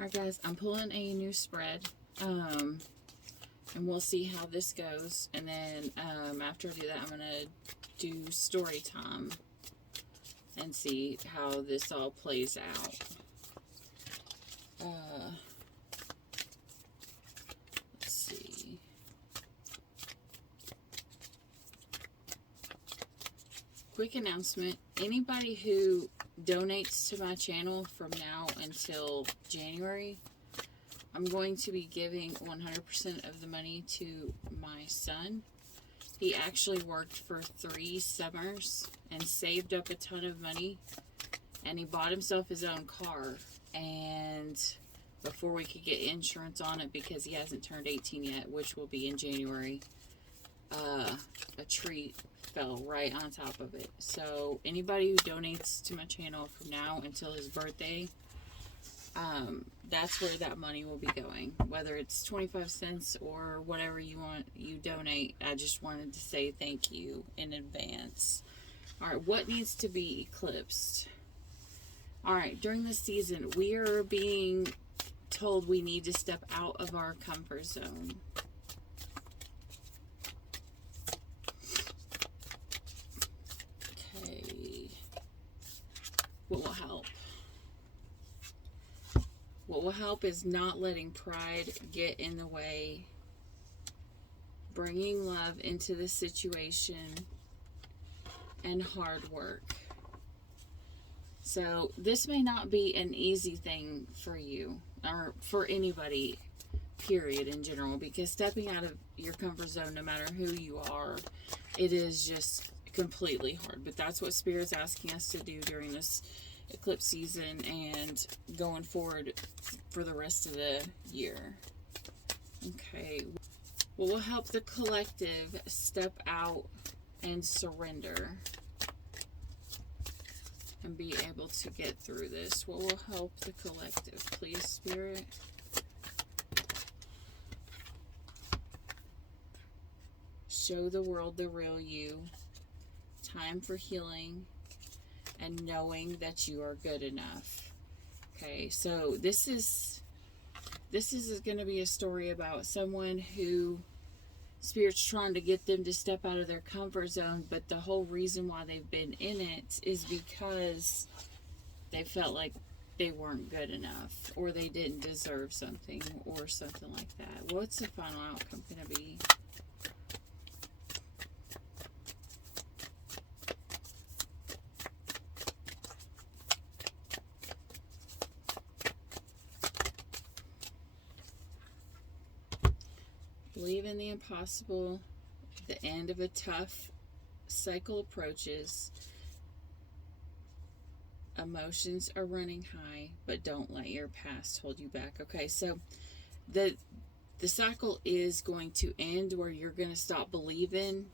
Alright guys, I'm pulling a new spread, and we'll see how this goes, and then after I do that, I'm going to do story time and see how this all plays out. Let's see. Quick announcement, anybody who donates to my channel from now until January, I'm going to be giving 100% of the money to my son. He actually worked for 3 summers and saved up a ton of money, and he bought himself his own car, and before we could get insurance on it because he hasn't turned 18 yet, which will be in January, a tree fell right on top of it. So anybody who donates to my channel from now until his birthday, that's where that money will be going. Whether it's 25 cents or whatever you want, you donate. I just wanted to say thank you in advance. Alright, what needs to be eclipsed? Alright, during this season, we are being told we need to step out of our comfort zone. What will help? What will help is not letting pride get in the way, bringing love into the situation, and hard work. So this may not be an easy thing for you, or for anybody, period, in general, because stepping out of your comfort zone, no matter who you are, it is just completely hard. But that's what Spirit's asking us to do during this eclipse season and going forward for the rest of the year. Okay, what will help the collective step out and surrender and be able to get through this? What will help the collective, please, Spirit? Show the world the real you. Time for healing and knowing that you are good enough. Okay, so this is going to be a story about someone who Spirit's trying to get them to step out of their comfort zone, but the whole reason why they've been in it is because they felt like they weren't good enough, or they didn't deserve something, or something like that. What's the final outcome going to be? Believe in the impossible. The end of a tough cycle approaches. Emotions are running high, but don't let your past hold you back. Okay, so the cycle is going to end where you're going to stop believing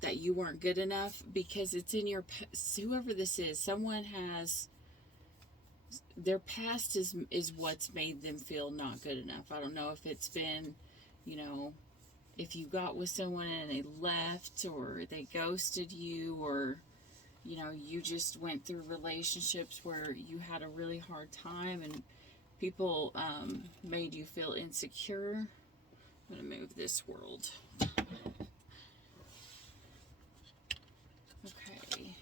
that you weren't good enough, because it's in your past. Whoever this is, someone has, their past is what's made them feel not good enough. I don't know if it's been, you know, if you got with someone and they left, or they ghosted you, or, you know, you just went through relationships where you had a really hard time and people made you feel insecure. I'm going to move this world. Okay.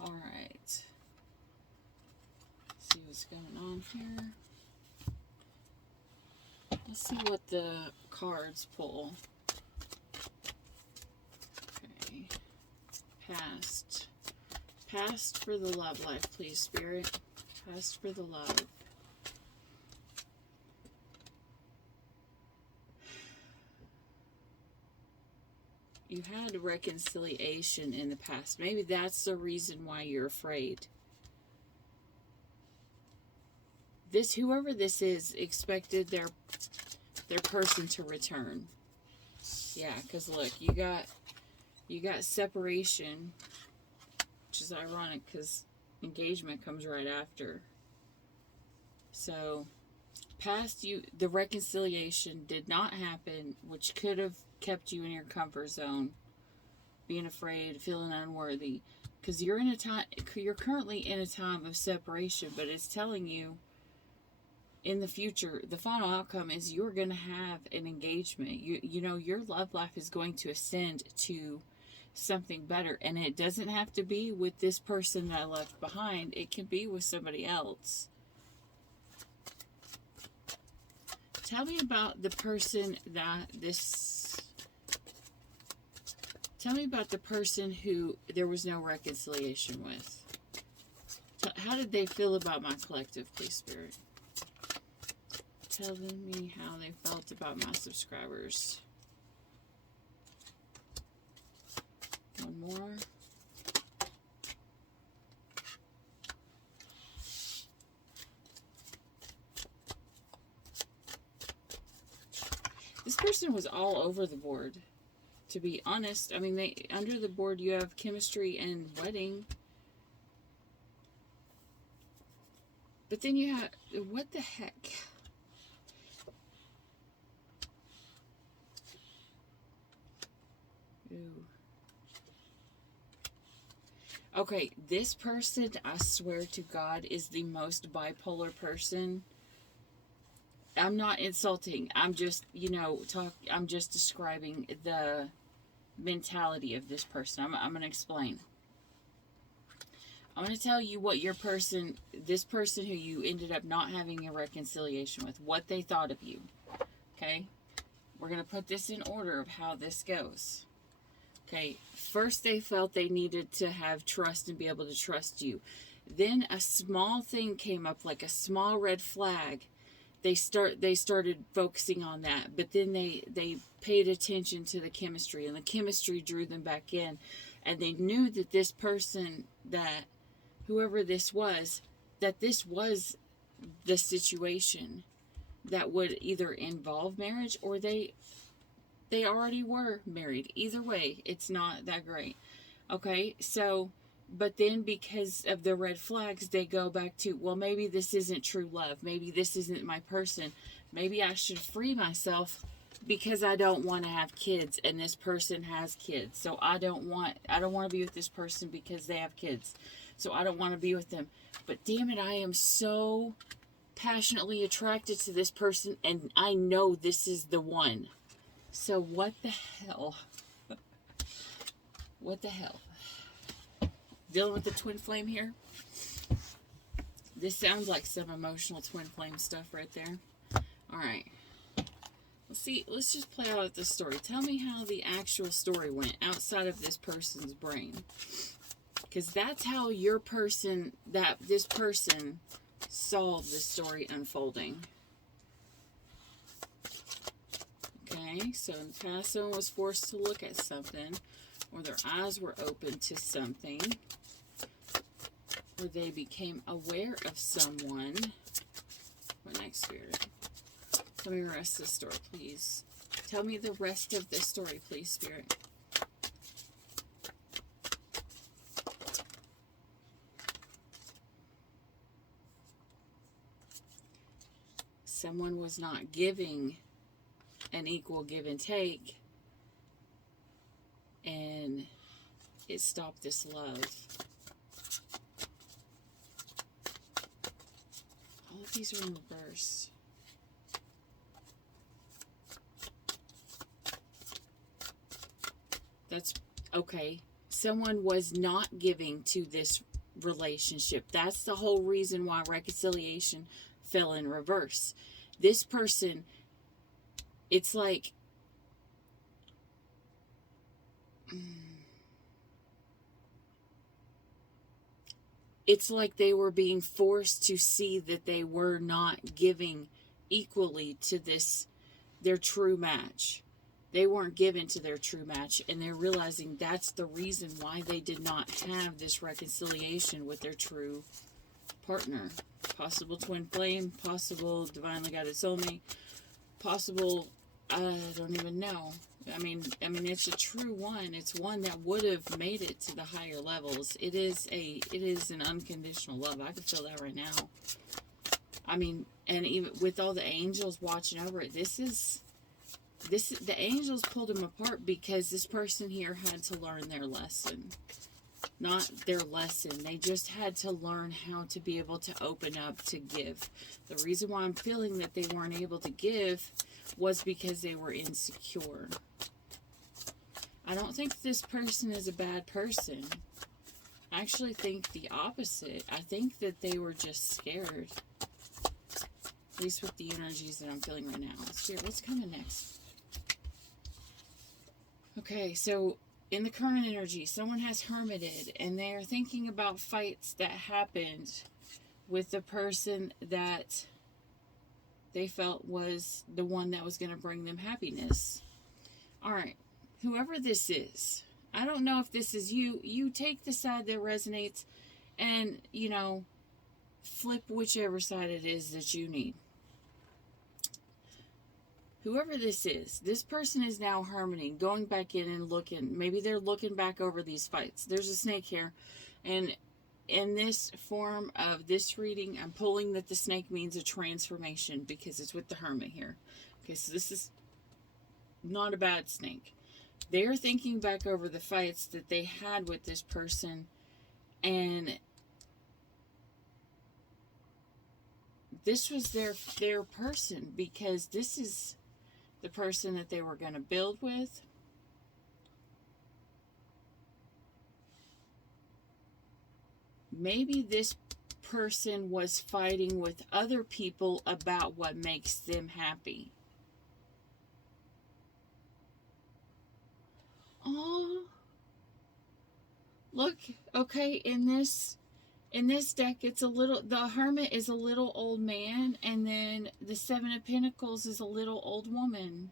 Alright. See what's going on here. Let's see what the cards pull. Okay. Past. Past for the love life, please, Spirit. Past for the love. You had reconciliation in the past. Maybe that's the reason why you're afraid. This, whoever this is, expected their person to return. Yeah, because look, you got separation, which is ironic because engagement comes right after. So, past you, the reconciliation did not happen, which could have kept you in your comfort zone, being afraid, feeling unworthy. Because you're currently in a time of separation, but it's telling you in the future, the final outcome is you're going to have an engagement. You know, your love life is going to ascend to something better, and it doesn't have to be with this person that I left behind. It can be with somebody else. Tell me about the person tell me about the person who there was no reconciliation with. How did they feel about my collective, please, Spirit? Telling me how they felt about my subscribers. One more. This person was all over the board, to be honest. I mean, under the board you have chemistry and wedding. But then you have, what the heck? Ooh. Okay, this person, I swear to God, is the most bipolar person. I'm not insulting. I'm just, I'm just describing the mentality of this person. I'm going to explain. I'm going to tell you what this person who you ended up not having a reconciliation with, what they thought of you. Okay? We're going to put this in order of how this goes. Okay, first they felt they needed to have trust and be able to trust you. Then a small thing came up, like a small red flag. They started focusing on that, but then they paid attention to the chemistry, and the chemistry drew them back in, and they knew that this person, that whoever this was, that this was the situation that would either involve marriage or they already were married. Either way, it's not that great. Okay, so, but then because of the red flags, they go back to, well, maybe this isn't true love. Maybe this isn't my person. Maybe I should free myself because I don't want to have kids and this person has kids. So I don't want to be with this person because they have kids. So I don't want to be with them. But damn it, I am so passionately attracted to this person and I know this is the one. So what the hell? What the hell? Dealing with the twin flame here? This sounds like some emotional twin flame stuff right there. Alright. Let's just play out the story. Tell me how the actual story went outside of this person's brain. Because that's how this person saw the story unfolding. Okay, so in the past someone was forced to look at something, or their eyes were open to something, or they became aware of someone. What next, Spirit? Tell me the rest of the story, please. Tell me the rest of the story, please, Spirit. Someone was not giving an equal give and take, and it stopped this love. All of these are in reverse. That's okay. Someone was not giving to this relationship. That's the whole reason why reconciliation fell in reverse. This person, it's like they were being forced to see that they were not giving equally to their true match. They weren't given to their true match, and they're realizing that's the reason why they did not have this reconciliation with their true partner. Possible twin flame, possible divinely guided soulmate, possible, I don't even know. I mean, it's a true one. It's one that would have made it to the higher levels. It is an unconditional love. I can feel that right now. I mean, and even with all the angels watching over it, the angels pulled them apart because this person here had to learn their lesson. not their lesson. They just had to learn how to be able to open up to give. The reason why I'm feeling that they weren't able to give was because they were insecure. I don't think this person is a bad person. I actually think the opposite. I think that they were just scared. At least with the energies that I'm feeling right now. Spirit, what's coming next? Okay, so in the current energy, someone has hermited, and they are thinking about fights that happened with the person that they felt was the one that was going to bring them happiness. Alright, whoever this is, I don't know if this is you. You take the side that resonates and, you know, flip whichever side it is that you need. Whoever this is, this person is now hermiting, going back in and looking. Maybe they're looking back over these fights. There's a snake here. And in this form of this reading, I'm pulling that the snake means a transformation because it's with the hermit here. Okay, so this is not a bad snake. They're thinking back over the fights that they had with this person, and this was their person, because this is the person that they were going to build with. Maybe this person was fighting with other people about what makes them happy. Oh, look, okay, in this deck, it's a little, the hermit is a little old man, and then the Seven of Pentacles is a little old woman.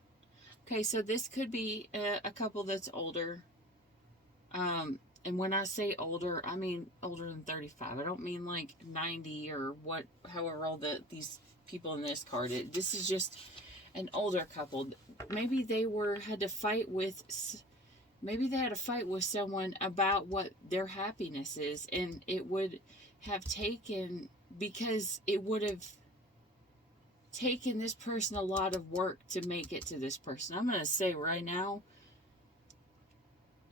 Okay, so this could be a couple that's older. And when I say older, I mean older than 35. I don't mean like 90 or however old these people in this card. This is just an older couple. Maybe they had to fight with someone about what their happiness is, and it would have taken, because it would have taken this person a lot of work to make it to this person. I'm going to say right now,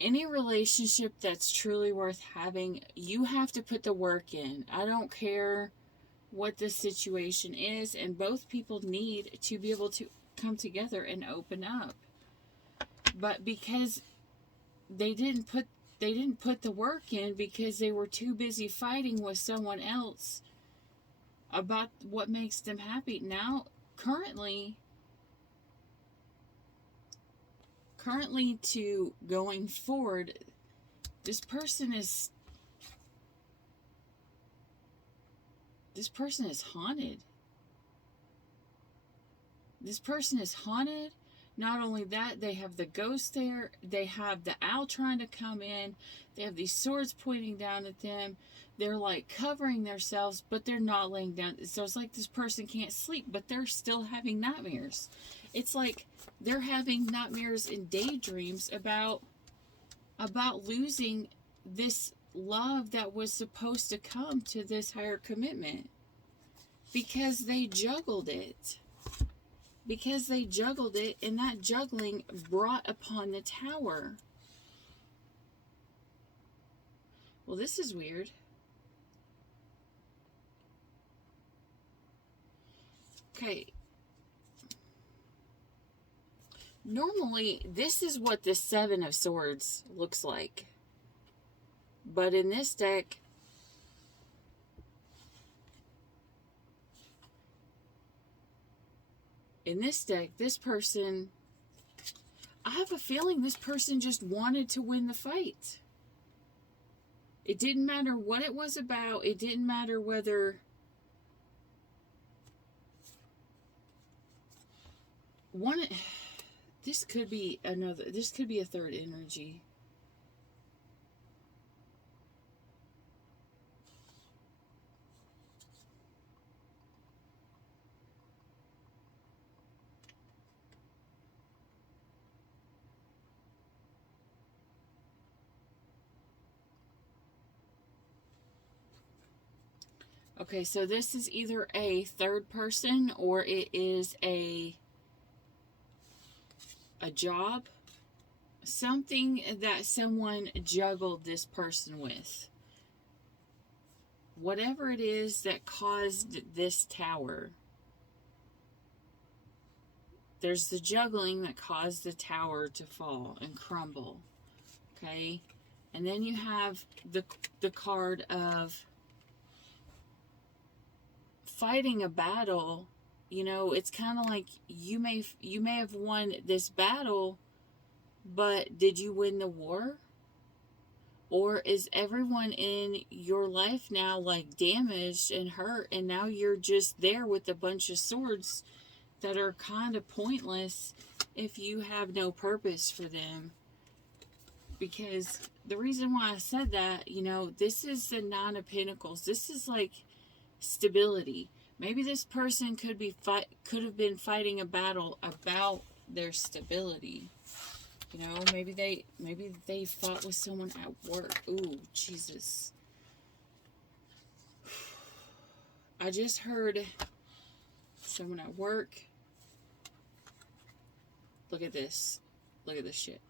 any relationship that's truly worth having, you have to put the work in. I don't care what the situation is, and both people need to be able to come together and open up. But because they didn't put the work in, because they were too busy fighting with someone else about what makes them happy. Now, currently to going forward, this person is haunted. This person is haunted. Not only that, they have the ghost there. They have the owl trying to come in. They have these swords pointing down at them. They're like covering themselves, but they're not laying down. So it's like this person can't sleep, but they're still having nightmares. It's like they're having nightmares and daydreams about losing this love that was supposed to come to this higher commitment, because they juggled it. And that juggling brought upon the Tower. Well, this is weird. Okay. Normally, this is what the Seven of Swords looks like. But in this deck, this person, I have a feeling this person just wanted to win the fight. It didn't matter what it was about. It didn't matter whether this could be a third energy. Okay, so this is either a third person, or it is a job, something that someone juggled this person with. Whatever it is that caused this tower, there's the juggling that caused the tower to fall and crumble. Okay? And then you have the card of fighting a battle. You know, it's kind of like you may have won this battle, but did you win the war? Or is everyone in your life now like damaged and hurt, and now you're just there with a bunch of swords that are kind of pointless if you have no purpose for them? Because the reason why I said that, you know, this is the Nine of Pentacles. This is like stability. Maybe this person could have been fighting a battle about their stability. You know, maybe they fought with someone at work. Ooh, Jesus. I just heard someone at work. Look at this. Look at this shit.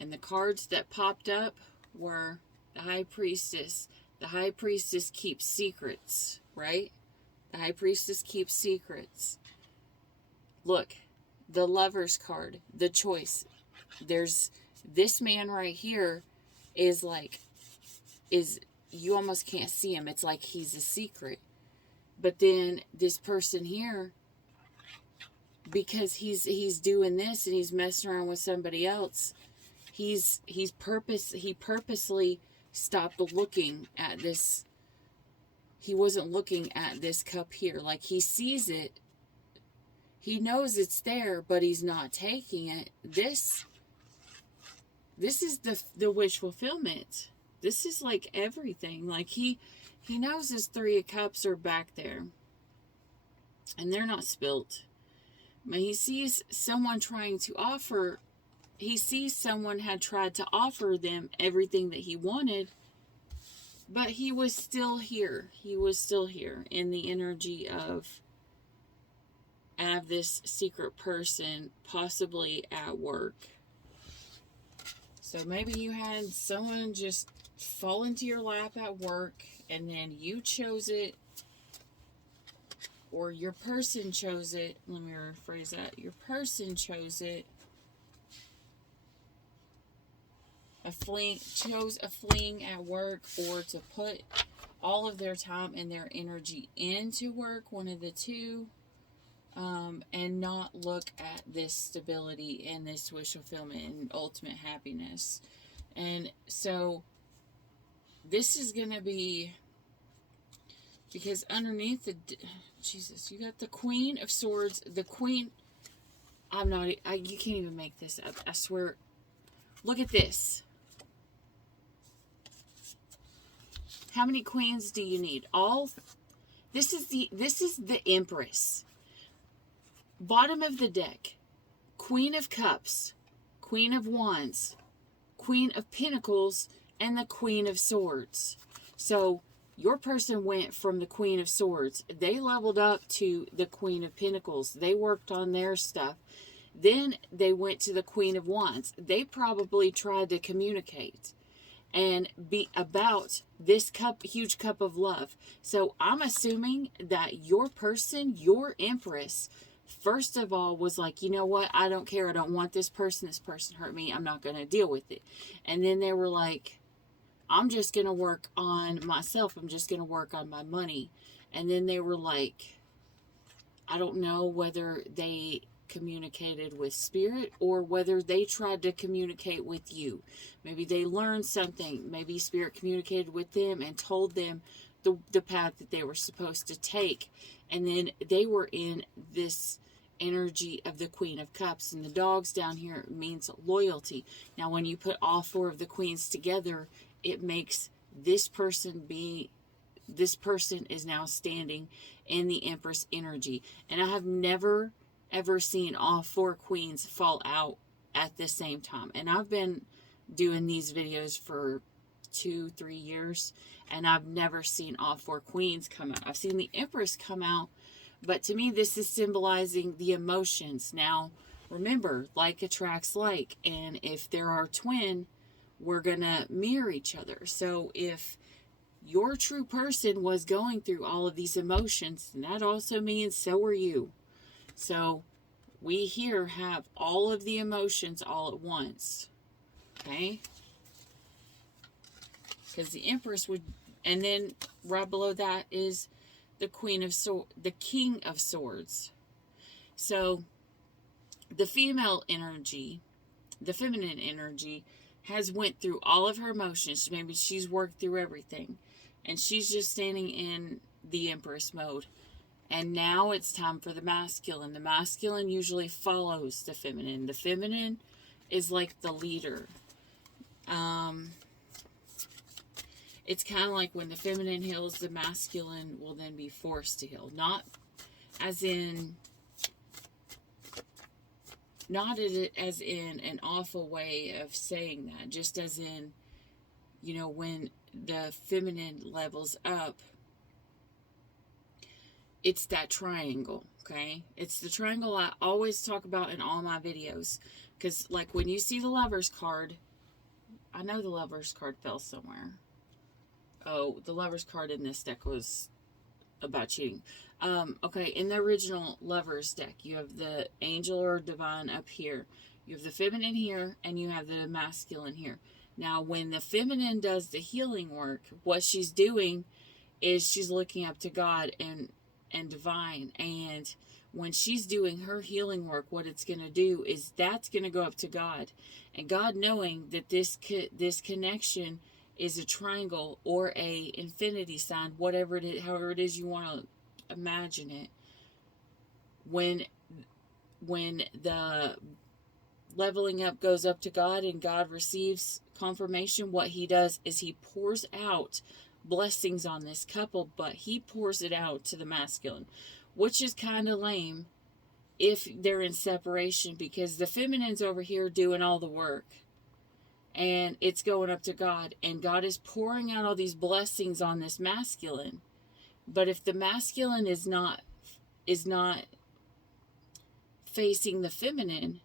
And the cards that popped up were the High Priestess. The High Priestess keeps secrets, right? The High Priestess keeps secrets. Look, the Lover's card, the Choice. There's this man right here is you almost can't see him. It's like he's a secret. But then this person here, because he's doing this and he's messing around with somebody else, he purposely stopped looking at this. He wasn't looking at this cup here. Like, he sees it. He knows it's there, but he's not taking it. This is the wish fulfillment. This is like everything. Like, he knows his Three of Cups are back there. And they're not spilt. But he sees someone trying to offer. He sees someone had tried to offer them everything that he wanted. But he was still here. He was still here in the energy of this secret person, possibly at work. So maybe you had someone just fall into your lap at work, and then you chose it, or your person chose it. Let me rephrase that. Your person chose it. Chose a fling at work, or to put all of their time and their energy into work, one of the two, and not look at this stability and this wish fulfillment and ultimate happiness. And so this is going to be, because underneath Jesus, you got the Queen of Swords, the Queen, you can't even make this up, I swear. Look at this. How many queens do you need? All. This is the Empress. Bottom of the deck. Queen of Cups, Queen of Wands, Queen of Pentacles, and the Queen of Swords. So your person went from the Queen of Swords. They leveled up to the Queen of Pentacles. They worked on their stuff. Then they went to the Queen of Wands. They probably tried to communicate and be about this huge cup of love. So I'm assuming that your person, your Empress, first of all was like, you know what? I don't care. I don't want this person. This person hurt me. I'm not going to deal with it. And then they were like, I'm just going to work on myself. I'm just going to work on my money. And then they were like, I don't know whether they communicated with Spirit or whether they tried to communicate with you. Maybe they learned something. Maybe Spirit communicated with them and told them the path that they were supposed to take. And then they were in this energy of the Queen of Cups. And the dogs down here means loyalty. Now, when you put all four of the queens together, it makes this person is now standing in the Empress energy. And I have never ever seen all four queens fall out at the same time. And I've been doing these videos for 2-3 years, and I've never seen all 4 queens come out. I've seen the Empress come out, but to me this is symbolizing the emotions. Now remember, like attracts like, and if there are twin, we're gonna mirror each other. So if your true person was going through all of these emotions, and that also means so are you. So we here have all of the emotions all at once. Okay? Because the Empress would, and then right below that is the the King of Swords. So the female energy, the feminine energy, has went through all of her emotions. Maybe she's worked through everything, and she's just standing in the Empress mode. And now it's time for the masculine. The masculine usually follows the feminine. The feminine is like the leader. It's kind of like when the feminine heals, the masculine will then be forced to heal. Not as in an awful way of saying that. Just as in, when the feminine levels up, it's that triangle, okay? It's the triangle I always talk about in all my videos. Because, like, when you see the Lover's card, I know the Lover's card fell somewhere. Oh, the Lover's card in this deck was about cheating. Okay, in the original Lover's deck, you have the Angel or Divine up here. You have the Feminine here, and you have the Masculine here. Now, when the Feminine does the healing work, what she's doing is she's looking up to God and Divine. And when she's doing her healing work, what it's going to do is that's going to go up to God. And God, knowing that this connection is a triangle or a infinity sign, whatever it is, however it is you want to imagine it, when the leveling up goes up to God and God receives confirmation, what he does is he pours out blessings on this couple, but he pours it out to the masculine, which is kind of lame if they're in separation, because the feminine's over here doing all the work and it's going up to God, and God is pouring out all these blessings on this masculine. But if the masculine is not facing the feminine,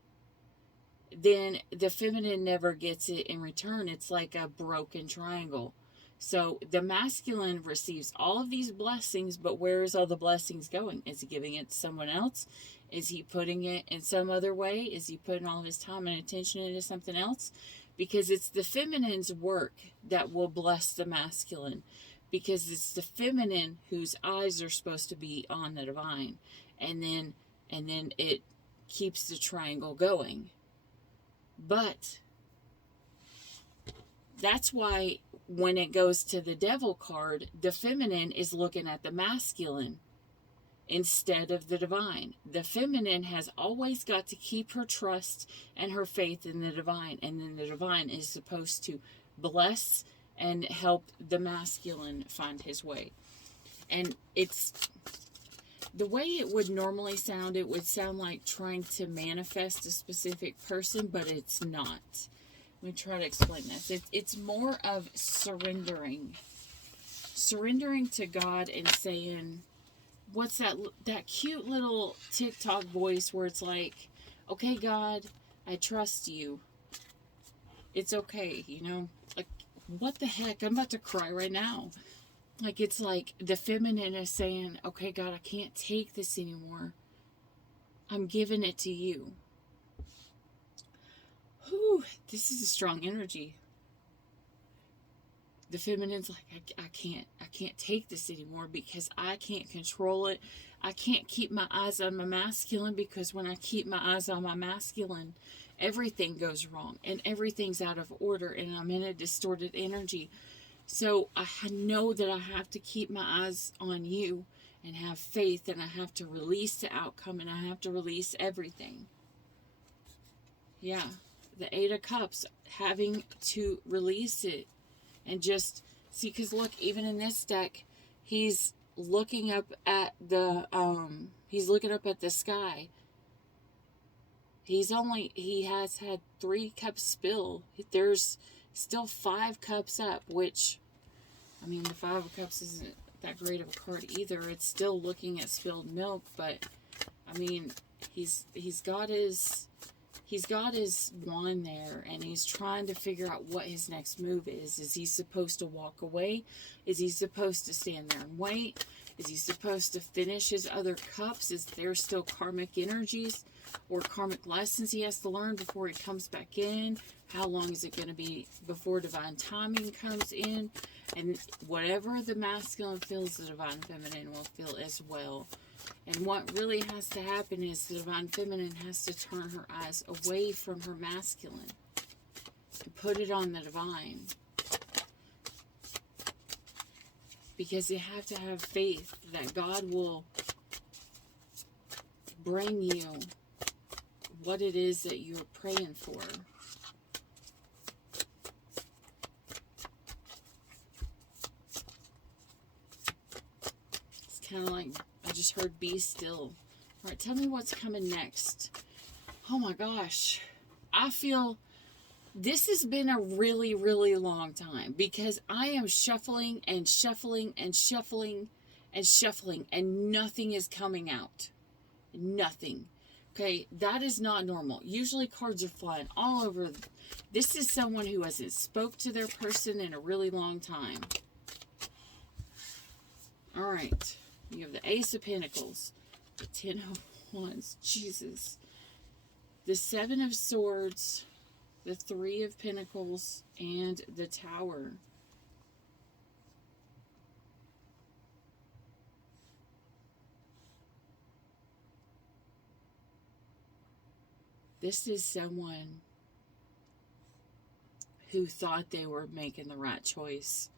then the feminine never gets it in return. It's like a broken triangle. So the masculine receives all of these blessings, but where is all the blessings going? Is he giving it to someone else? Is he putting it in some other way? Is he putting all of his time and attention into something else? Because it's the feminine's work that will bless the masculine. Because it's the feminine whose eyes are supposed to be on the divine. And then it keeps the triangle going. But that's why when it goes to the Devil card, the feminine is looking at the masculine instead of the divine. The feminine has always got to keep her trust and her faith in the divine, and then the divine is supposed to bless and help the masculine find his way. And it's the way it would normally sound. It would sound like trying to manifest a specific person, but it's not. Let me try to explain this. It's more of surrendering to God and saying, what's that cute little TikTok voice where it's like, okay, God, I trust you. It's okay, like, what the heck? I'm about to cry right now. Like, it's like the feminine is saying, okay, God, I can't take this anymore. I'm giving it to you. Whew, this is a strong energy. The feminine's like, I can't take this anymore because I can't control it. I can't keep my eyes on my masculine, because when I keep my eyes on my masculine, everything goes wrong and everything's out of order and I'm in a distorted energy. So I know that I have to keep my eyes on you and have faith, and I have to release the outcome, and I have to release everything. Yeah, the 8 of Cups, having to release it. And just see, because look, even in this deck, he's looking up at the sky. He has had 3 cups spill. There's Still 5 cups up, which, I mean, the 5 of cups isn't that great of a card either. It's still looking at spilled milk, but, I mean, he's got his wand there, and he's trying to figure out what his next move is. Is he supposed to walk away? Is he supposed to stand there and wait? Is he supposed to finish his other cups? Is there still karmic energies or karmic lessons he has to learn before he comes back in? How long is it going to be before divine timing comes in? And whatever the masculine feels, the divine feminine will feel as well. And what really has to happen is the divine feminine has to turn her eyes away from her masculine and put it on the divine. Because you have to have faith that God will bring you what it is that you're praying for. It's kind of like, I just heard be still. All right, tell me what's coming next. Oh my gosh. I feel this has been a really, really long time because I am shuffling and shuffling and shuffling and shuffling and nothing is coming out. Nothing. Okay, that is not normal. Usually cards are flying all over. This is someone who hasn't spoke to their person in a really long time. All right. You have the Ace of Pentacles, the 10 of Wands, Jesus, the 7 of Swords, the 3 of Pentacles, and the Tower. This is someone who thought they were making the right choice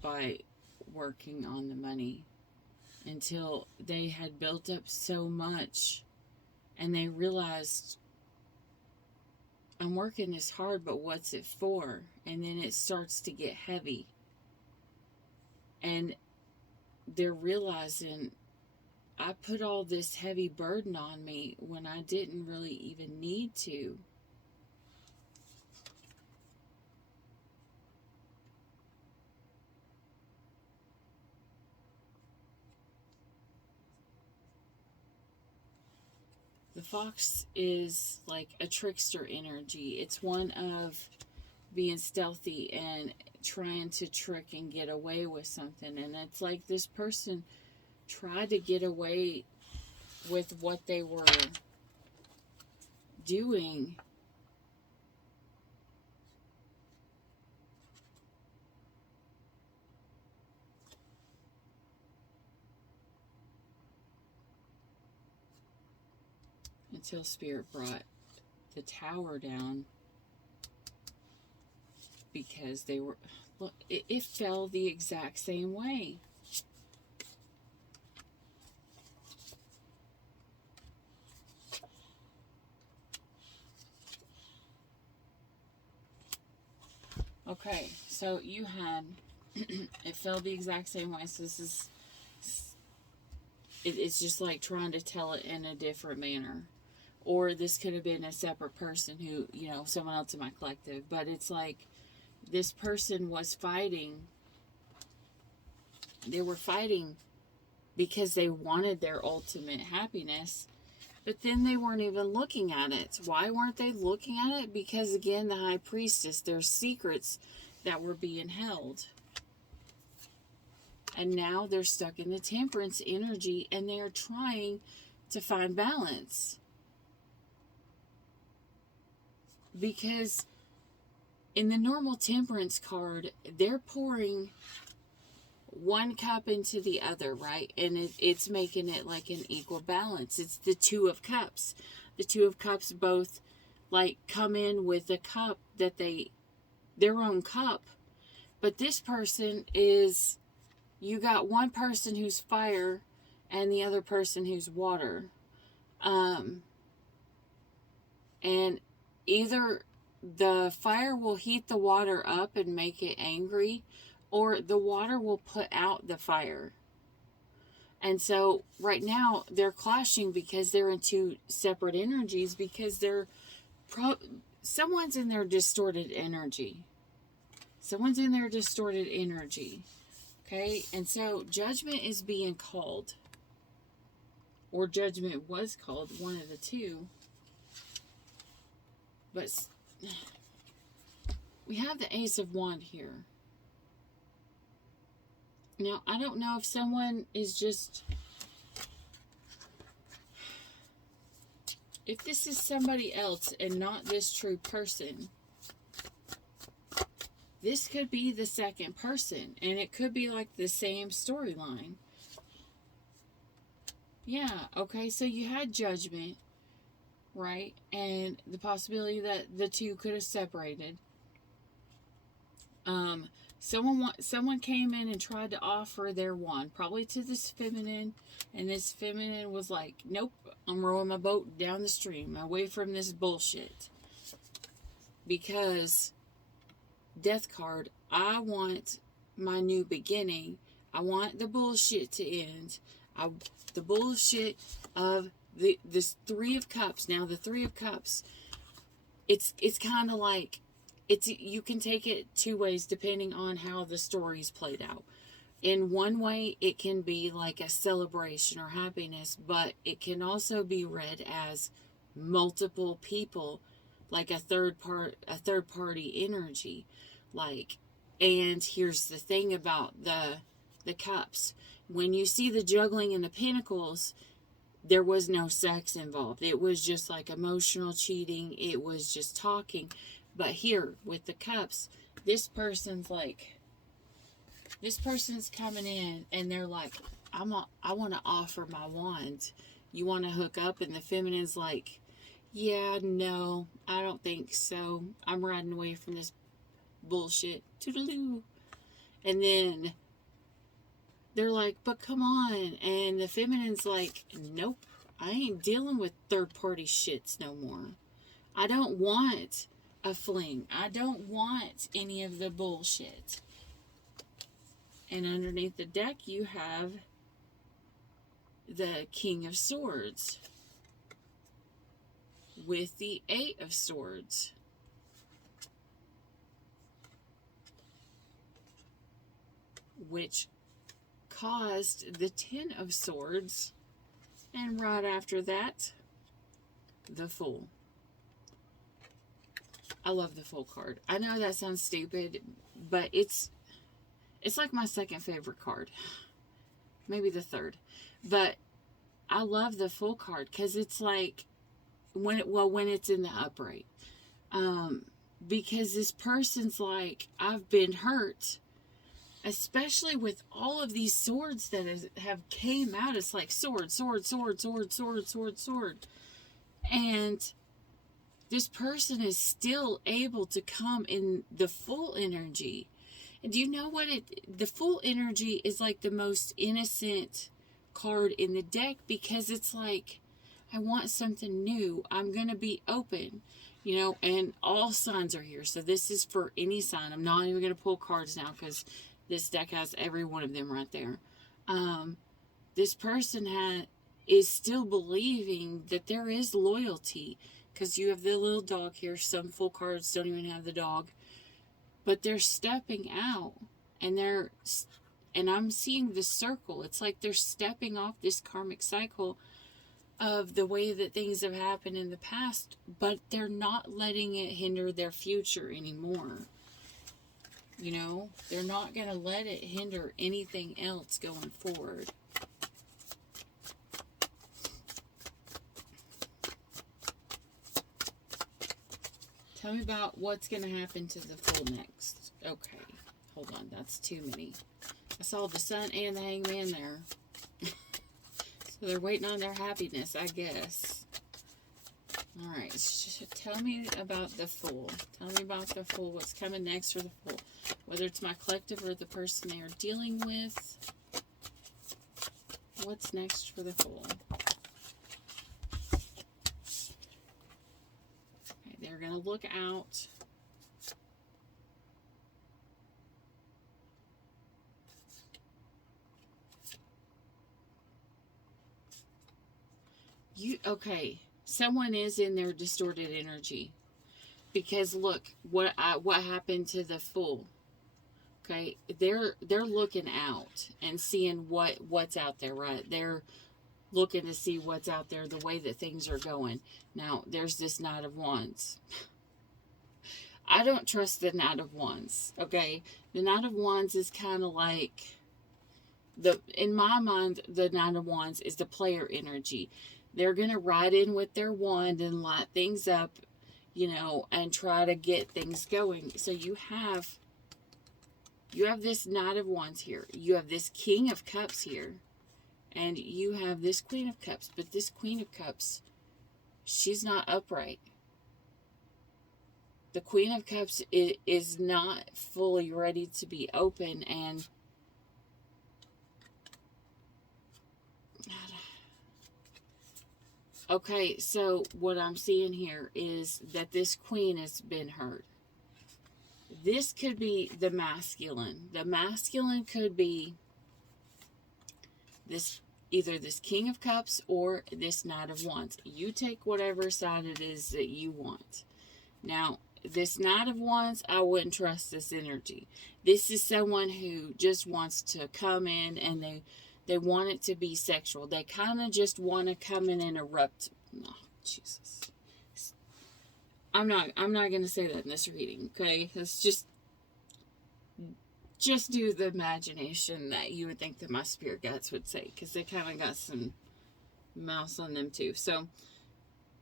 by working on the money until they had built up so much and they realized, I'm working this hard, but what's it for? And then it starts to get heavy. And they're realizing, I put all this heavy burden on me when I didn't really even need to. The Fox is like a trickster energy. It's one of being stealthy and trying to trick and get away with something. And it's like this person tried to get away with what they were doing. Until Spirit brought the Tower down. Because they were, look, it fell the exact same way. Okay, so you had, it fell the exact same way. So this is, it's just like trying to tell it in a different manner. Or this could have been a separate person who, you know, someone else in my collective. But it's like, this person was fighting. They were fighting because they wanted their ultimate happiness. But then they weren't even looking at it. Why weren't they looking at it? Because, again, the High Priestess, there's secrets that were being held. And now they're stuck in the Temperance energy, and they are trying to find balance. Because in the normal Temperance card, they're pouring one cup into the other, right? And it's making it like an equal balance. It's the 2 of Cups. The 2 of Cups both like come in with a cup that their own cup. But this person is, you got one person who's fire and the other person who's water. And either the fire will heat the water up and make it angry, or the water will put out the fire. And so right now they're clashing because they're in 2 separate energies, because they're someone's in their distorted energy. Someone's in their distorted energy. Okay? And so judgment is being called. Or judgment was called, one of the two. But we have the Ace of Wands here. Now, I don't know if someone is just... If this is somebody else and not this true person, this could be the second person. And it could be like the same storyline. Yeah, okay, so you had judgment, right? And the possibility that the two could have separated. Someone came in and tried to offer their wand, probably to this feminine, and this feminine was like, nope, I'm rowing my boat down the stream, away from this bullshit. Because, Death card, I want my new beginning. I want the bullshit to end. The bullshit of this Three of Cups. Now, the Three of Cups, it's kind of like, you can take it two ways depending on how the story's played out. In one way, it can be like a celebration or happiness, but it can also be read as multiple people, like a third party energy. Like, and here's the thing about the cups. When you see the juggling and the pentacles, there was no sex involved. It was just like emotional cheating. It was just talking. But here, with the cups, this person's coming in and they're like, I want to offer my wand. You want to hook up? And the feminine's like, yeah, no, I don't think so. I'm riding away from this bullshit. Toodaloo. And then they're like, but come on. And the feminine's like, nope, I ain't dealing with third party shits no more. I don't want a fling. I don't want any of the bullshit. And underneath the deck, you have the King of Swords with the Eight of Swords. Which caused the Ten of Swords. And right after that, the Fool. I love the Fool card. I know that sounds stupid, but it's like my second favorite card. Maybe the third. But I love the Fool card because it's like when it's in the upright. Because this person's like, I've been hurt. Especially with all of these swords that have came out. It's like sword, sword, sword, sword, sword, sword, sword. And this person is still able to come in the full energy. And do you know what the full energy is like the most innocent card in the deck, because it's like, I want something new. I'm going to be open, and all signs are here. So this is for any sign. I'm not even going to pull cards now because this deck has every one of them right there. This person is still believing that there is loyalty. Because you have the little dog here. Some full cards don't even have the dog. But they're stepping out. And I'm seeing the circle. It's like they're stepping off this karmic cycle of the way that things have happened in the past. But they're not letting it hinder their future anymore. They're not going to let it hinder anything else going forward. Tell me about what's going to happen to the Fool next. Okay, hold on, that's too many. I saw the Sun and the Hangman there. So they're waiting on their happiness, I guess. Alright, tell me about the Fool. Tell me about the Fool. What's coming next for the Fool? Whether it's my collective or the person they are dealing with. What's next for the Fool? Okay, they're going to look out. Okay, someone is in their distorted energy. Because look, what happened to the Fool? Okay, they're looking out and seeing what's out there, right? They're looking to see what's out there, the way that things are going. Now, there's this Knight of Wands. I don't trust the Knight of Wands, okay? The Knight of Wands is kind of like, in my mind, the Knight of Wands is the player energy. They're going to ride in with their wand and light things up, and try to get things going. So you have this Knight of Wands here. You have this King of Cups here. And you have this Queen of Cups. But this Queen of Cups, she's not upright. The Queen of Cups is not fully ready to be open. And okay, so what I'm seeing here is that this Queen has been hurt. This could be the masculine. The masculine could be either this King of Cups or this Knight of Wands. You take whatever side it is that you want. Now, this Knight of Wands, I wouldn't trust this energy. This is someone who just wants to come in and they want it to be sexual. They kind of just want to come in and erupt. Oh, Jesus. I'm not going to say that in this reading, okay? It's just do the imagination that you would think that my spirit guides would say, because they kind of got some mouse on them too. So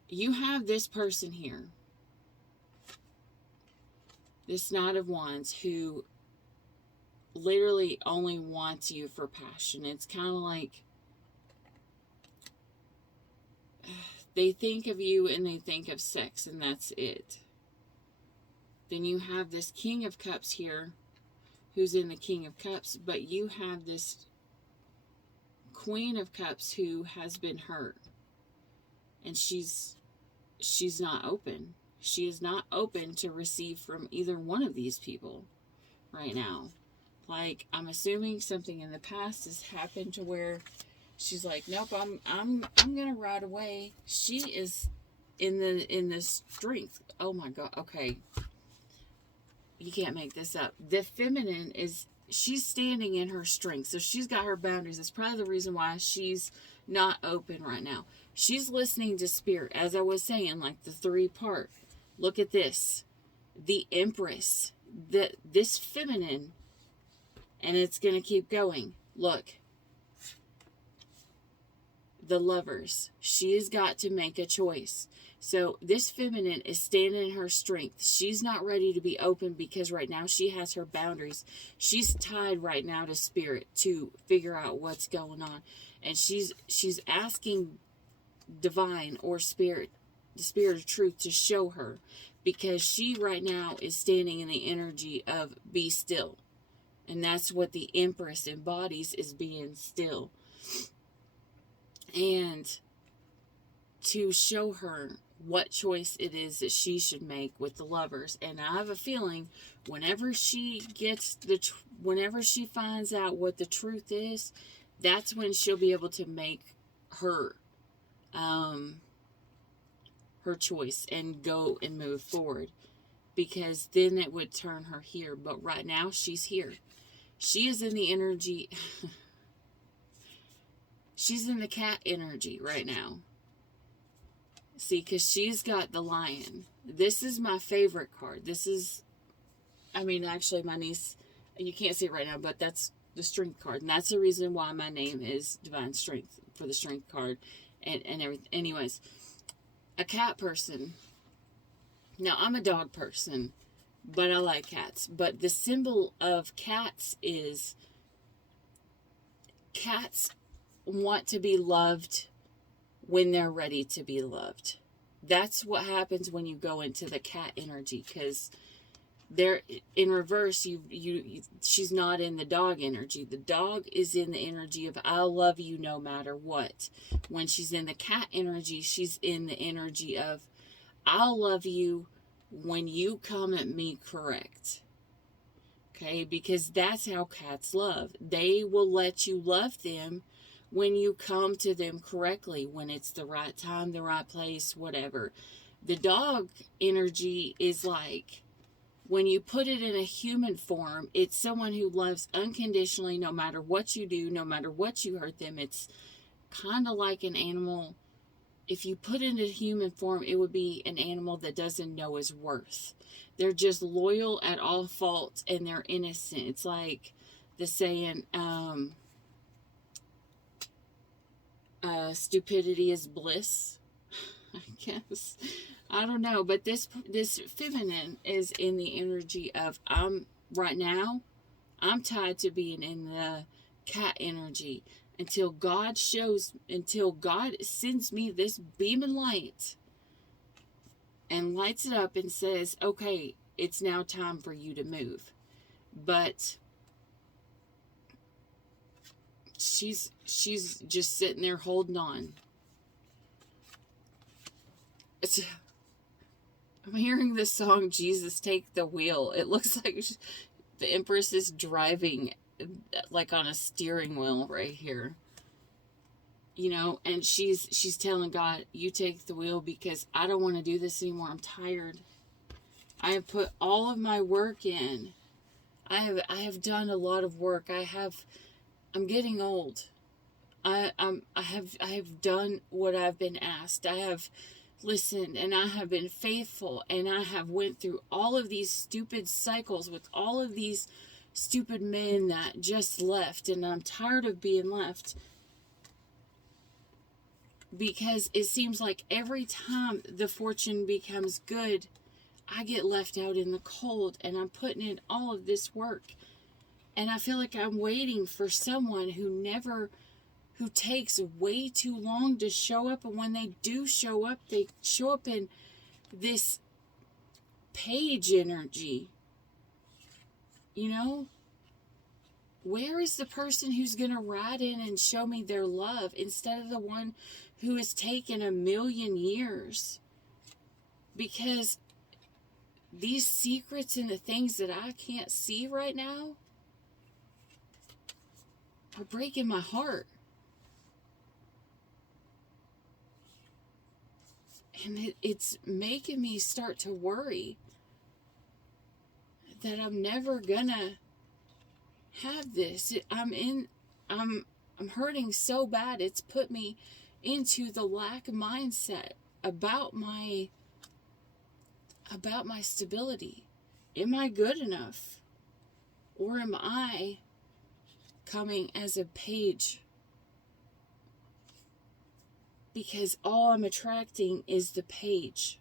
you have this person here, this Knight of Wands, who literally only wants you for passion. It's kind of like they think of you and they think of sex, and that's it. Then you have this King of Cups here, who's in the King of Cups, but you have this Queen of Cups who has been hurt. And she's not open. She is not open to receive from either one of these people right now. Like, I'm assuming something in the past has happened to where she's like, nope, I'm gonna ride away. She is in the strength. Oh my God. Okay. You can't make this up. The feminine she's standing in her strength. So she's got her boundaries. That's probably the reason why she's not open right now. She's listening to spirit. As I was saying, like the 3-part. Look at this. The Empress. This feminine. And it's going to keep going. Look. The Lovers. She has got to make a choice. So this feminine is standing in her strength. She's not ready to be open because right now she has her boundaries. She's tied right now to spirit to figure out what's going on. And she's asking divine or spirit, the spirit of truth, to show her, because she right now is standing in the energy of be still. And that's what the Empress embodies, is being still. And to show her what choice it is that she should make with the Lovers. And I have a feeling whenever she finds out what the truth is, that's when she'll be able to make her choice and go and move forward, because then it would turn her here. But right now she's here. She is in the energy. She's in the cat energy right now. See, because she's got the Lion. This is my favorite card. This is, actually my niece, you can't see it right now, but that's the Strength card. And that's the reason why my name is Divine Strength, for the Strength card and everything. Anyways, a cat person. Now, I'm a dog person, but I like cats. But the symbol of cats is cats want to be loved when they're ready to be loved. That's what happens when you go into the cat energy, because they're in reverse. She's not in the dog energy. The dog is in the energy of I'll love you no matter what. When she's in the cat energy, she's in the energy of I'll love you when you come at me correct. Okay, because that's how cats love. They will let you love them when you come to them correctly, when it's the right time, the right place, whatever. The dog energy is like, when you put it in a human form, it's someone who loves unconditionally no matter what you do, no matter what you hurt them. It's kind of like an animal. If you put it in a human form, it would be an animal that doesn't know its worth. They're just loyal at all faults and they're innocent. It's like the saying, stupidity is bliss, I guess. I don't know, but this feminine is in the energy of right now I'm tied to being in the cat energy until God sends me this beam of light and lights it up and says, okay, it's now time for you to move. But she's just sitting there holding on. I'm hearing this song, Jesus Take the Wheel. It looks like the Empress is driving like on a steering wheel right here. You know, and she's telling God, you take the wheel because I don't want to do this anymore. I'm tired. I have put all of my work in. I have done a lot of work. I'm getting old. I have done what I've been asked. I have listened and I have been faithful and I have went through all of these stupid cycles with all of these stupid men that just left, and I'm tired of being left because it seems like every time the fortune becomes good, I get left out in the cold, and I'm putting in all of this work and I feel like I'm waiting for someone who takes way too long to show up. And when they do show up, they show up in this page energy. You know? Where is the person who's going to ride in and show me their love instead of the one who has taken 1,000,000 years? Because these secrets and the things that I can't see right now are breaking my heart. And it's making me start to worry that I'm never gonna have this. I'm hurting so bad. It's put me into the lack mindset about my stability. Am I good enough? Or am I coming as a page? Because all I'm attracting is the page.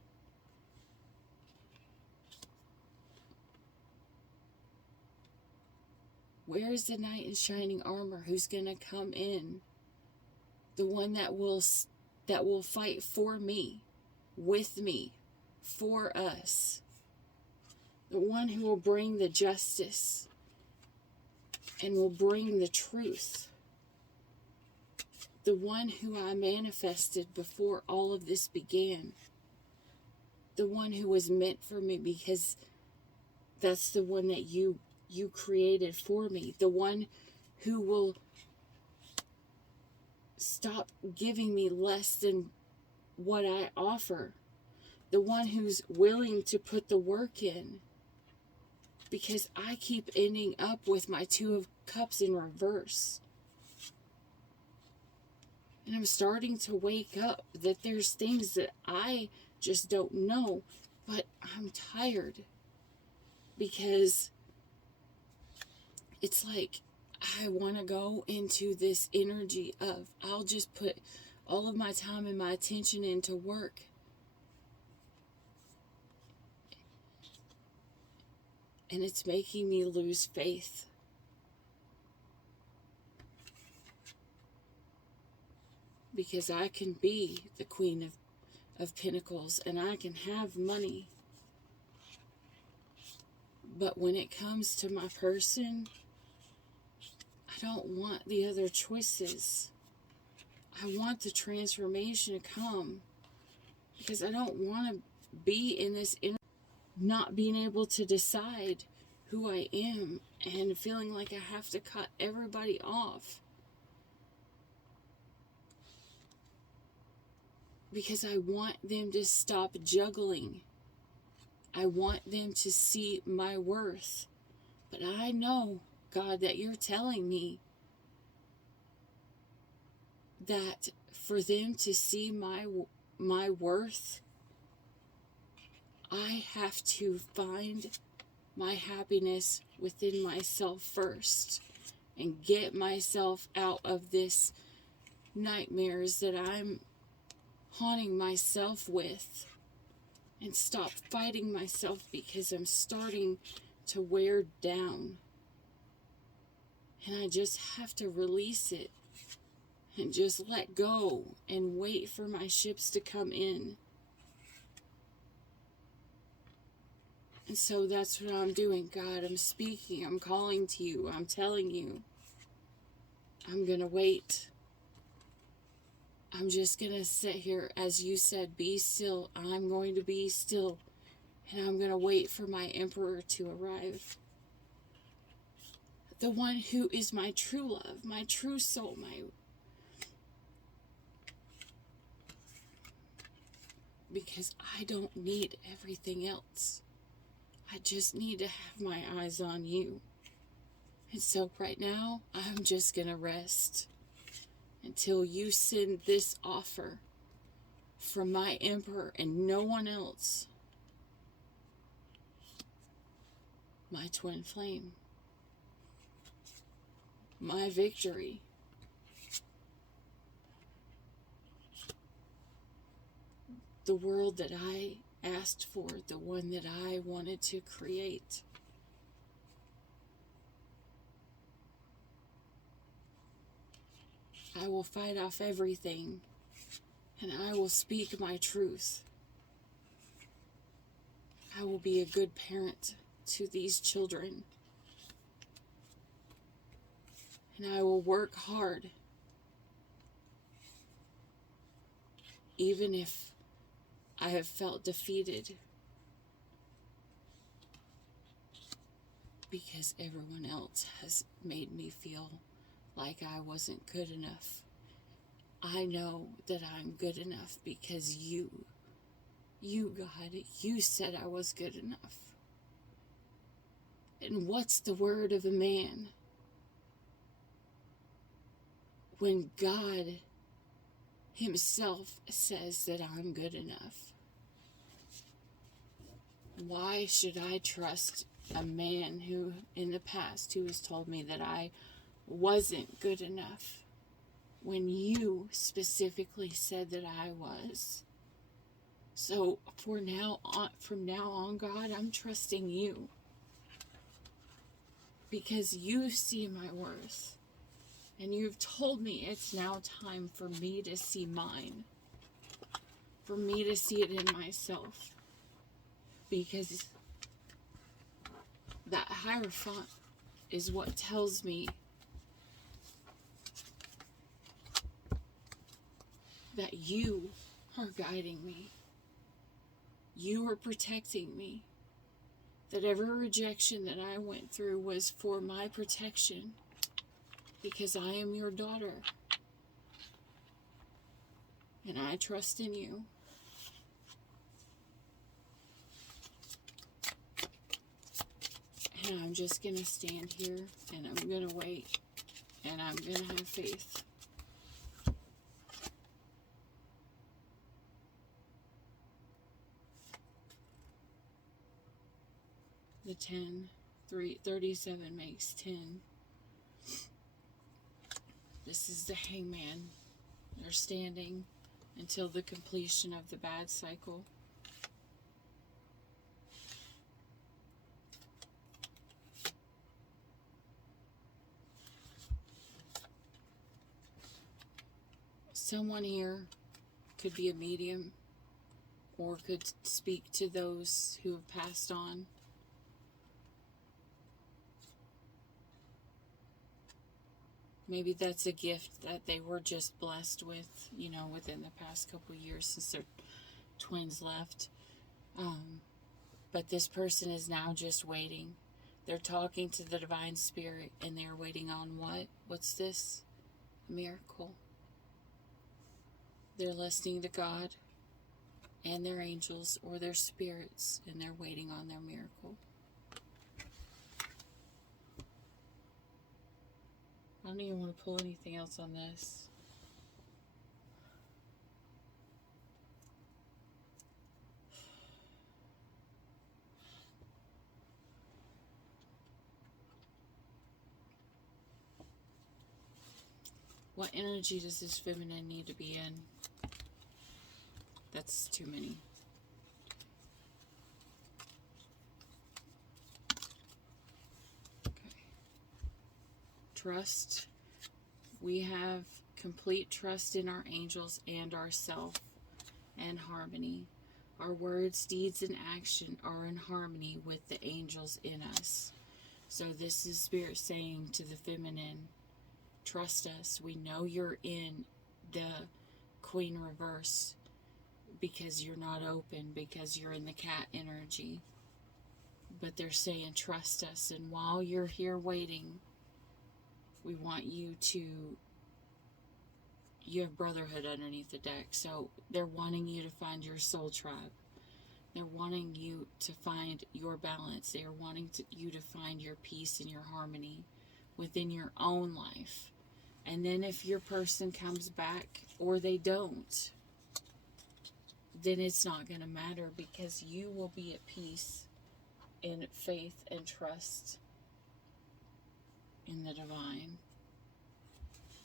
Where is the knight in shining armor who's going to come in? The one that will fight for me, with me, for us. The one who will bring the justice and will bring the truth. The one who I manifested before all of this began. The one who was meant for me because that's the one that you created for me. The one who will stop giving me less than what I offer. The one who's willing to put the work in. Because I keep ending up with my 2 of Cups in reverse. And I'm starting to wake up that there's things that I just don't know, but I'm tired because it's like I want to go into this energy of I'll just put all of my time and my attention into work. And it's making me lose faith. Because I can be the Queen of Pentacles and I can have money. But when it comes to my person, I don't want the other choices. I want the transformation to come. Because I don't want to be in this not being able to decide who I am and feeling like I have to cut everybody off. because I want them to stop juggling. I want them to see my worth. But I know, God, that you're telling me that for them to see my worth, I have to find my happiness within myself first and get myself out of this nightmares that I'm haunting myself with, and stop fighting myself because I'm starting to wear down. And I just have to release it and just let go and wait for my ships to come in. And so that's what I'm doing, God. I'm speaking, I'm calling to you, I'm telling you, I'm going to wait. I'm just going to sit here, as you said, be still. I'm going to be still. And I'm going to wait for my emperor to arrive. The one who is my true love, my true soul, because I don't need everything else. I just need to have my eyes on you. And so right now, I'm just going to rest until you send this offer from my emperor and no one else. My twin flame. My victory. The world that I asked for, the one that I wanted to create. I will fight off everything, and I will speak my truth. I will be a good parent to these children, and I will work hard, even if I have felt defeated, because everyone else has made me feel like I wasn't good enough. I know that I'm good enough because you, God, you said I was good enough. And what's the word of a man when God himself says that I'm good enough? Why should I trust a man who, in the past, who has told me that I wasn't good enough when you specifically said that I was? So from now on, God, I'm trusting you because you see my worth, and you've told me it's now time for me to see mine, for me to see it in myself, because that Hierophant is what tells me that you are guiding me. You are protecting me. That every rejection that I went through was for my protection, because I am your daughter. And I trust in you. And I'm just going to stand here, and I'm going to wait, and I'm going to have faith. The 37 makes 10. This is the hangman. They're standing until the completion of the bad cycle. Someone here could be a medium or could speak to those who have passed on. Maybe that's a gift that they were just blessed with, within the past couple of years since their twins left. But this person is now just waiting. They're talking to the Divine Spirit, and they're waiting on what? What's this? A miracle. They're listening to God. and their angels or their spirits, and they're waiting on their miracle. I don't even want to pull anything else on this. What energy does this feminine need to be in? That's too many. Okay. Trust. We have complete trust in our angels and ourself, and harmony. Our words, deeds, and action are in harmony with the angels in us. So this is Spirit saying to the feminine, trust us. We know you're in the Queen reverse because you're not open, because you're in the cat energy. But they're saying, trust us. And while you're here waiting, we want you to, you have brotherhood underneath the deck. So they're wanting you to find your soul tribe. They're wanting you to find your balance. They are wanting you to find your peace and your harmony within your own life. And then if your person comes back or they don't, then it's not going to matter, because you will be at peace in faith and trust in the divine.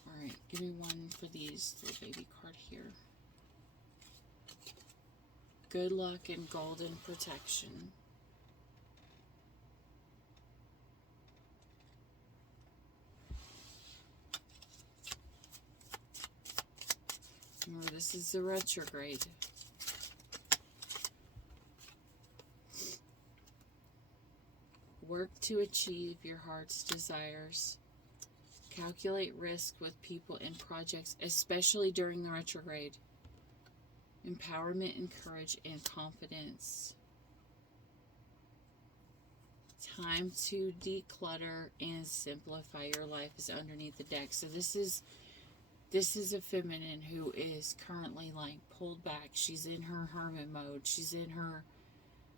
Alright, give me one for these little baby card here. Good luck and golden protection. Remember, this is the retrograde. Work to achieve your heart's desires. Calculate risk with people and projects, especially during the retrograde. Empowerment and courage and confidence. Time to declutter and simplify your life is underneath the deck. So this is a feminine who is currently like pulled back. She's in her hermit mode. She's in her,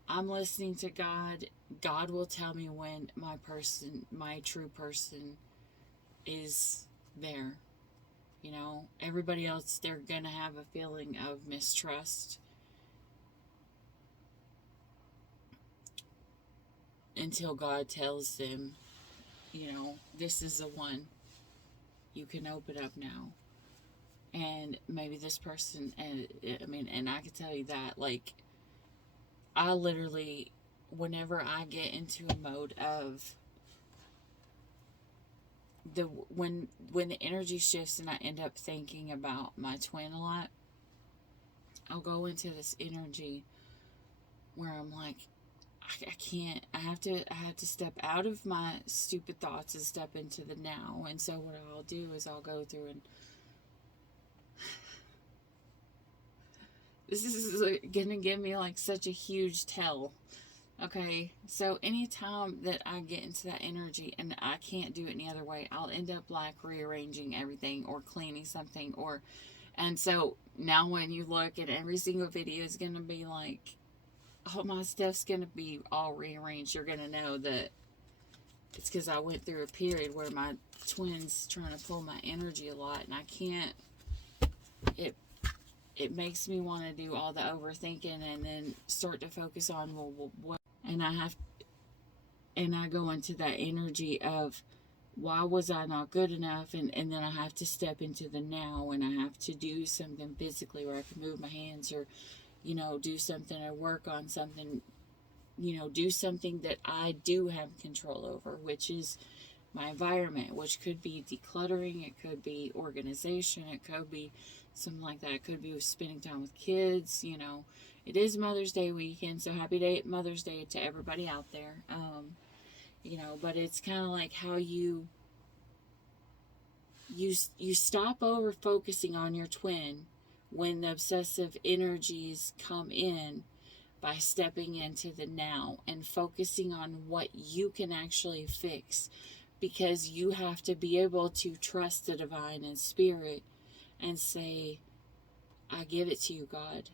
I'm listening to God. God will tell me when my true person is there. You know, everybody else, they're going to have a feeling of mistrust until God tells them, you know, this is the one. You can open up now. And maybe this person, and I can tell you that, like, I literally, whenever I get into a mode of when the energy shifts and I end up thinking about my twin a lot, I'll go into this energy where I'm like, I can't, I have to step out of my stupid thoughts and step into the now. And so what I'll do is I'll go through and this is gonna give me like such a huge tell. Okay, so anytime that I get into that energy and I can't do it any other way, I'll end up like rearranging everything or cleaning something, and so now when you look at every single video, it's gonna be like, all my stuff's gonna be all rearranged. You're gonna know that it's because I went through a period where my twin's trying to pull my energy a lot, and I can't. It makes me want to do all the overthinking and then start to focus on, well, what, and I go into that energy of, why was I not good enough? And then I have to step into the now, and I have to do something physically where I can move my hands, or, you know, do something or work on something, you know, do something that I do have control over, which is my environment, which could be decluttering, it could be organization, it could be something like that. It could be with spending time with kids. You know, it is Mother's Day weekend, so happy Mother's Day to everybody out there. You know, but it's kind of like how you stop over focusing on your twin when the obsessive energies come in, by stepping into the now and focusing on what you can actually fix, because you have to be able to trust the divine and spirit and say, I give it to you, God.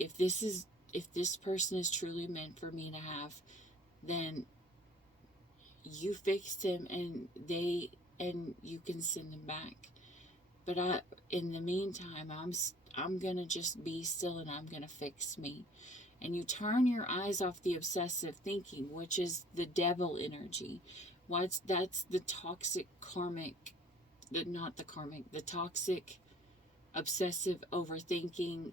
if this person is truly meant for me to have, then you fixed him, and you can send him back. But in the meantime, I'm gonna just be still, and I'm gonna fix me. And you turn your eyes off the obsessive thinking, which is the devil energy. That's the toxic karmic, the toxic obsessive overthinking,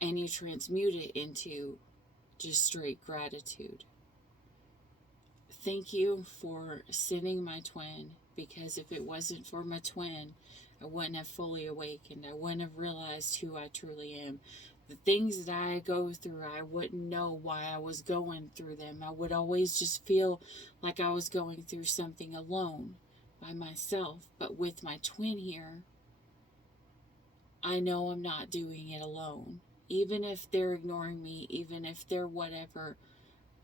and you transmute it into just straight gratitude. Thank you for sending my twin, because if it wasn't for my twin, I wouldn't have fully awakened. I wouldn't have realized who I truly am. The things that I go through, I wouldn't know why I was going through them. I would always just feel like I was going through something alone, by myself. But with my twin here, I know I'm not doing it alone. Even if they're ignoring me, even if they're whatever,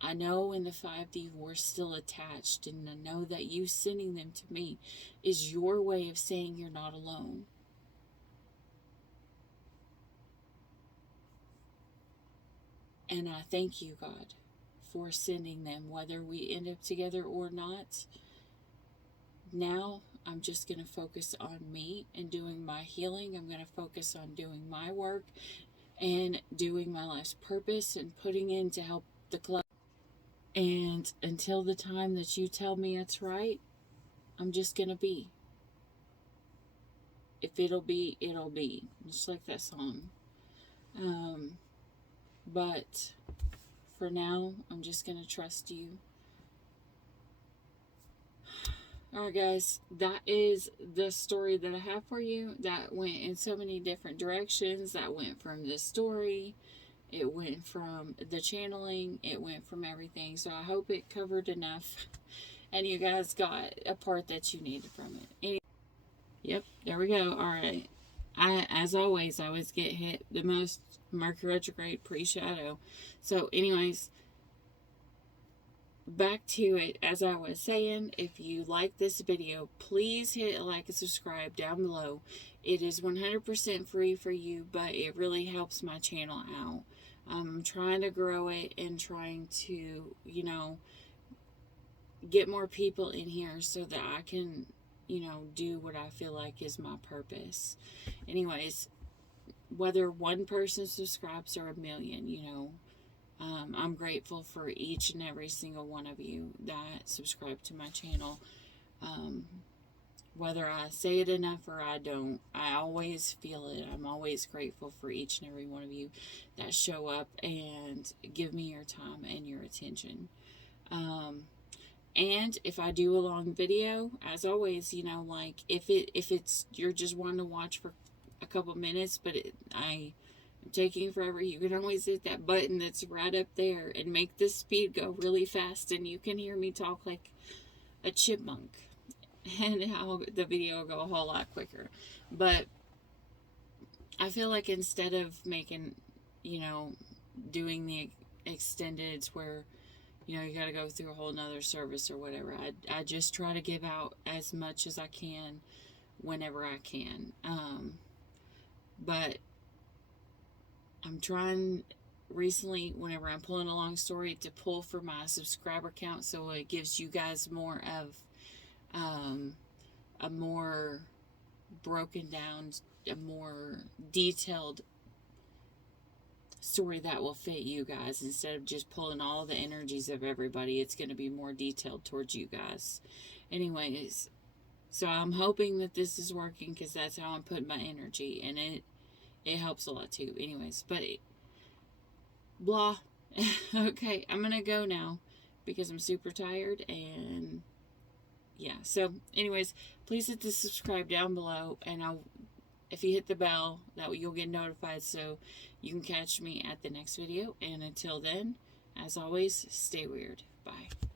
I know in the 5D we're still attached, and I know that you sending them to me is your way of saying you're not alone. And I thank you, God, for sending them, whether we end up together or not. Now, I'm just going to focus on me and doing my healing. I'm going to focus on doing my work and doing my life's purpose and putting in to help the club. And until the time that you tell me it's right, I'm just going to be. If it'll be, it'll be. Just like that song. But for now, I'm just going to trust you. Alright guys, that is the story that I have for you. That went in so many different directions. That went from the story, it went from the channeling, it went from everything. So I hope it covered enough and you guys got a part that you needed from it. Yep, there we go. Alright. As always, I always get hit the most Mercury retrograde pre-shadow. So anyways, back to it. As I was saying, if you like this video, please hit like and subscribe down below. It is 100% free for you, but it really helps my channel out. I'm trying to grow it and trying to, get more people in here so that I can, do what I feel like is my purpose. Anyways, whether one person subscribes or a million, I'm grateful for each and every single one of you that subscribe to my channel. Whether I say it enough or I don't, I always feel it. I'm always grateful for each and every one of you that show up and give me your time and your attention. And if I do a long video, as always, if it's you're just wanting to watch for a couple minutes, but I'm taking forever, you can always hit that button that's right up there and make the speed go really fast, and you can hear me talk like a chipmunk, and how the video will go a whole lot quicker. But I feel like instead of making, doing the extendeds where you got to go through a whole nother service or whatever, I just try to give out as much as I can whenever I can. But I'm trying recently, whenever I'm pulling a long story, to pull for my subscriber count, so it gives you guys more of a more broken down, a more detailed story that will fit you guys. Instead of just pulling all the energies of everybody, it's going to be more detailed towards you guys. Anyways, so I'm hoping that this is working, because that's how I'm putting my energy, and it helps a lot too. Anyways, but blah. Okay, I'm gonna go now because I'm super tired, and yeah. So anyways, please hit the subscribe down below, and if you hit the bell, that way you'll get notified so you can catch me at the next video. And until then, as always, stay weird. Bye.